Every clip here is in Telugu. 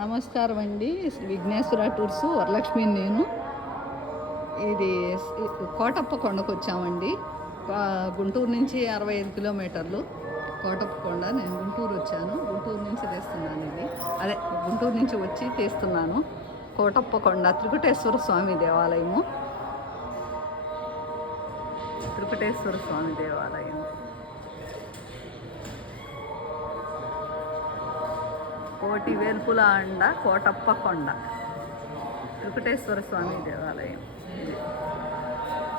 నమస్కారం అండి. శ్రీ విఘ్నేశ్వర టూర్స్ వరలక్ష్మి. నేను ఇది కోటప్ప కొండకు వచ్చామండి. గుంటూరు నుంచి 65 కిలోమీటర్లు కోటప్ప కొండ. నేను గుంటూరు వచ్చాను, గుంటూరు నుంచి తీస్తున్నాను. గుంటూరు నుంచి వచ్చి తీస్తున్నాను. కోటప్ప కొండ త్రికుటేశ్వర స్వామి దేవాలయము. త్రికుటేశ్వర స్వామి దేవాలయం. కోటి వేల్పుల అండ కోటప్ప కొండ త్రికుటేశ్వర స్వామి దేవాలయం. ఇది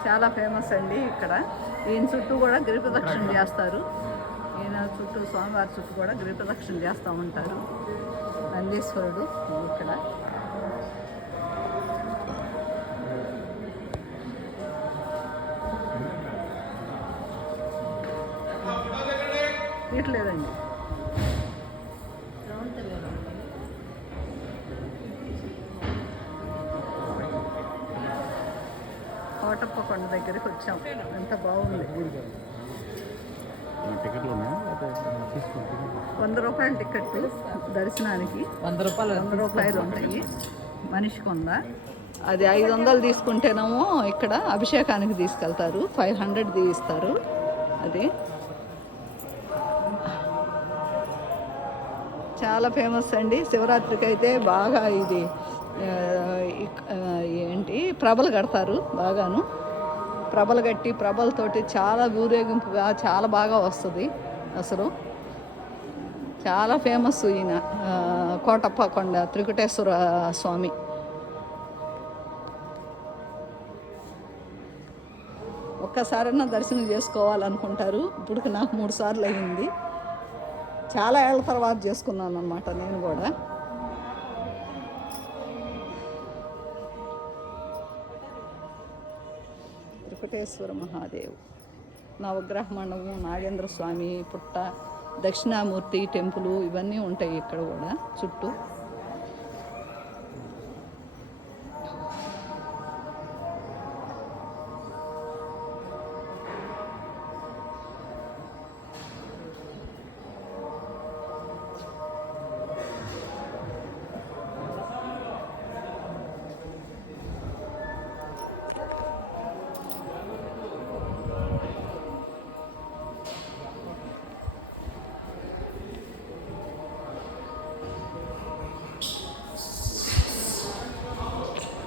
చాలా ఫేమస్ అండి. ఇక్కడ ఈయన చుట్టూ కూడా గిరి ప్రదక్షిణ చేస్తారు. ఈయన చుట్టూ, స్వామివారి చుట్టూ కూడా గిరి ప్రదక్షిణ చేస్తూ ఉంటారు. నందీశ్వరుడు ఇక్కడ. ఇట్లేదండి. కోటప్ప కొండ దగ్గరికి వచ్చాం. ఎంత బాగుంది. 100 రూపాయల టికెట్ దర్శనానికి. 100 రూపాయలు ఉంటాయి మనిషికి 100. అది 500 తీసుకుంటేనేమో ఇక్కడ అభిషేకానికి తీసుకెళ్తారు. 500 తీయిస్తారు. అది చాలా ఫేమస్ అండి. శివరాత్రికి అయితే బాగా ఇది ప్రభలు కడతారు. బాగాను ప్రభలు కట్టి, ప్రభలతోటి చాలా ఊరేగింపుగా చాలా బాగా వస్తుంది. అసలు చాలా ఫేమస్ ఈయన కోటప్ప కొండ త్రికుటేశ్వర స్వామి. ఒక్కసారైనా దర్శనం చేసుకోవాలనుకుంటారు. ఇప్పుడు నాకు 3 సార్లు అయ్యింది. చాలా ఏళ్ళ తర్వాత చేసుకున్నాను అన్నమాట నేను కూడా. త్రికుటేశ్వర మహాదేవ్ నవగ్రహ మండపం, నాగేంద్ర స్వామి పుట్ట, దక్షిణామూర్తి టెంపుల్ ఇవన్నీ ఉంటాయి ఇక్కడ కూడా చుట్టూ.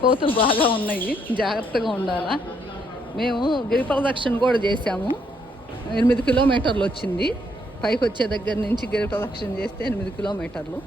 కోతులు బాగా ఉన్నాయి, జాగ్రత్తగా ఉండాలా. మేము గిరి ప్రదక్షిణ కూడా చేసాము. 8 కిలోమీటర్లు వచ్చింది. పైకి వచ్చే దగ్గర నుంచి గిరి ప్రదక్షిణ చేస్తే 8 కిలోమీటర్లు.